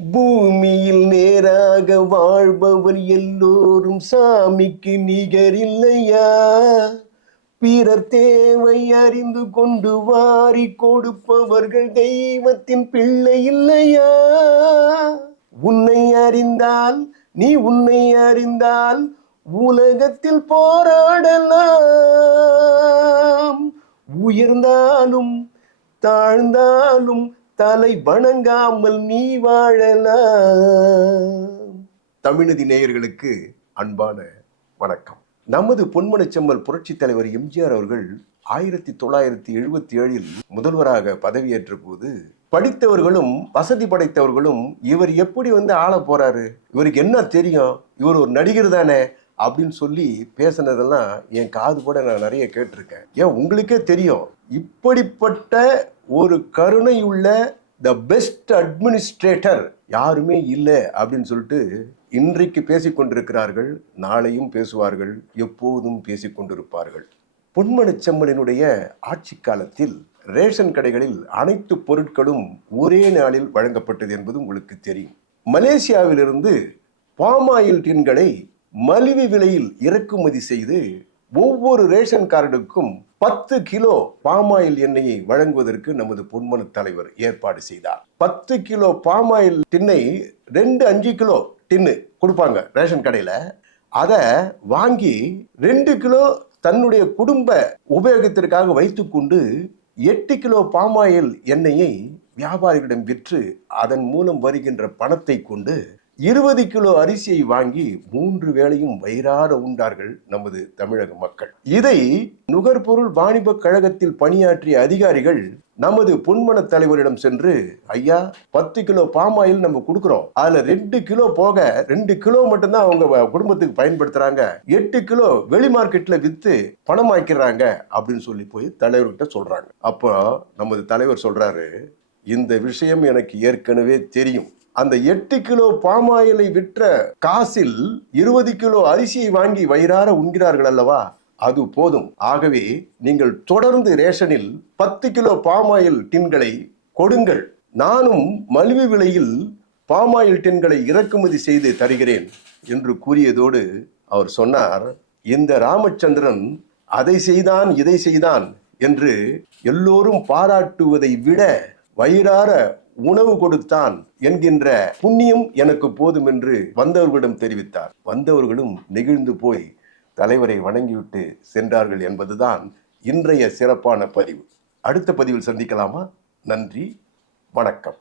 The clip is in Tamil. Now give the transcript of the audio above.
பூமியில் நேராக வாழ்பவர் எல்லோரும் சாமிக்கு நிகரில்லையா? பிறர் தேவை அறிந்து கொண்டு வாரி கொடுப்பவர்கள் தெய்வத்தின் பிள்ளை இல்லையா? உன்னை அறிந்தால் உன்னை அறிந்தால் உலகத்தில் போராடலாம். உயர்ந்தாலும் தாழ்ந்தாலும் தலை வணங்காமல் நீ வாழலாம். தமிழ்நதி நேயர்களுக்கு அன்பான வணக்கம். நமது பொன்மனச்செம்மல் புரட்சி தலைவர் எம்ஜிஆர் அவர்கள் 1977 முதல்வராக பதவியேற்ற போது படித்தவர்களும் வசதி படைத்தவர்களும் இவர் எப்படி ஆள போறாரு, இவருக்கு என்ன தெரியும், இவர் ஒரு நடிகர் தானே அப்படின்னு சொல்லி பேசினதெல்லாம் என் காது கூட நான் நிறைய கேட்டிருக்கேன். ஏன் உங்களுக்கே தெரியும், இப்படிப்பட்ட ஒரு கருணையுள்ள த பெஸ்ட் அட்மினிஸ்ட்ரேட்டர் யாருமே இல்லை அப்படின்னு சொல்லிட்டு இன்றைக்கு பேசிக்கொண்டிருக்கிறார்கள், நாளையும் பேசுவார்கள், எப்போதும் பேசிக்கொண்டிருப்பார்கள். பொன்மனச்செம்மலினுடைய ஆட்சி காலத்தில் ரேஷன் கடைகளில் அனைத்து பொருட்களும் ஒரே நாளில் வழங்கப்பட்டது என்பது உங்களுக்கு தெரியும். மலேசியாவிலிருந்து பாமாயில் டின்களை மலிவு விலையில் இறக்குமதி செய்து ஒவ்வொரு ரேஷன் கார்டுக்கும் 10 கிலோ பாமாயில் எண்ணெயை வழங்குவதற்கு நமது பொன்மன தலைவர் ஏற்பாடு செய்தார். 10 கிலோ பாமாயில் டின்னை 5 கிலோ டின்னு கொடுப்பாங்க ரேஷன் கடையில. அதை வாங்கி 2 கிலோ தன்னுடைய குடும்ப உபயோகத்திற்காக வைத்துக்கொண்டு 8 கிலோ பாமாயில் எண்ணெயை வியாபாரிகளிடம் விற்று அதன் மூலம் வருகின்ற பணத்தை கொண்டு 20 கிலோ அரிசியை வாங்கி 3 வேளையும் வயிறார உண்டார்கள் நமது தமிழக மக்கள். இதை நுகர்பொருள் வாணிப கழகத்தில் பணியாற்றிய அதிகாரிகள் நமது பொன்மன தலைவரிடம் சென்று, ஐயா 10 கிலோ பாமாயில் நம்ம கொடுக்குறோம், அதுல 2 கிலோ போக 2 கிலோ மட்டும்தான் அவங்க குடும்பத்துக்கு பயன்படுத்துறாங்க, 8 கிலோ வெளி மார்க்கெட்ல வித்து பணமாக்கிறாங்க அப்படின்னு சொல்லி போய் தலைவர்கிட்ட சொல்றாங்க. அப்போ நமது தலைவர் சொல்றாரு, இந்த விஷயம் எனக்கு ஏற்கனவே தெரியும். அந்த 8 கிலோ பாமாயிலை விற்ற காசில் 20 கிலோ அரிசியை வாங்கி வயிறார உண்கிறார்கள் அல்லவா, அது போதும். ஆகவே நீங்கள் தொடர்ந்து ரேஷனில் 10 கிலோ பாமாயில் டின்களை கொடுங்கள், நானும் மலிவு விலையில் பாமாயில் டின்களை இறக்குமதி செய்து தருகிறேன் என்று கூறியதோடு அவர் சொன்னார், இந்த ராமச்சந்திரன் அதை செய்தான் இதை செய்தான் என்று எல்லோரும் பாராட்டுவதை விட வயிறார உணவு கொடுத்தான் என்கின்ற புண்ணியம் எனக்கு போதும் என்று வந்தவர்களிடம் தெரிவித்தார். வந்தவர்களும் நெகிழ்ந்து போய் தலைவரை வணங்கிவிட்டு சென்றார்கள் என்பதுதான் இன்றைய சிறப்பான பதிவு. அடுத்த பதிவில் சந்திக்கலாமா? நன்றி, வணக்கம்.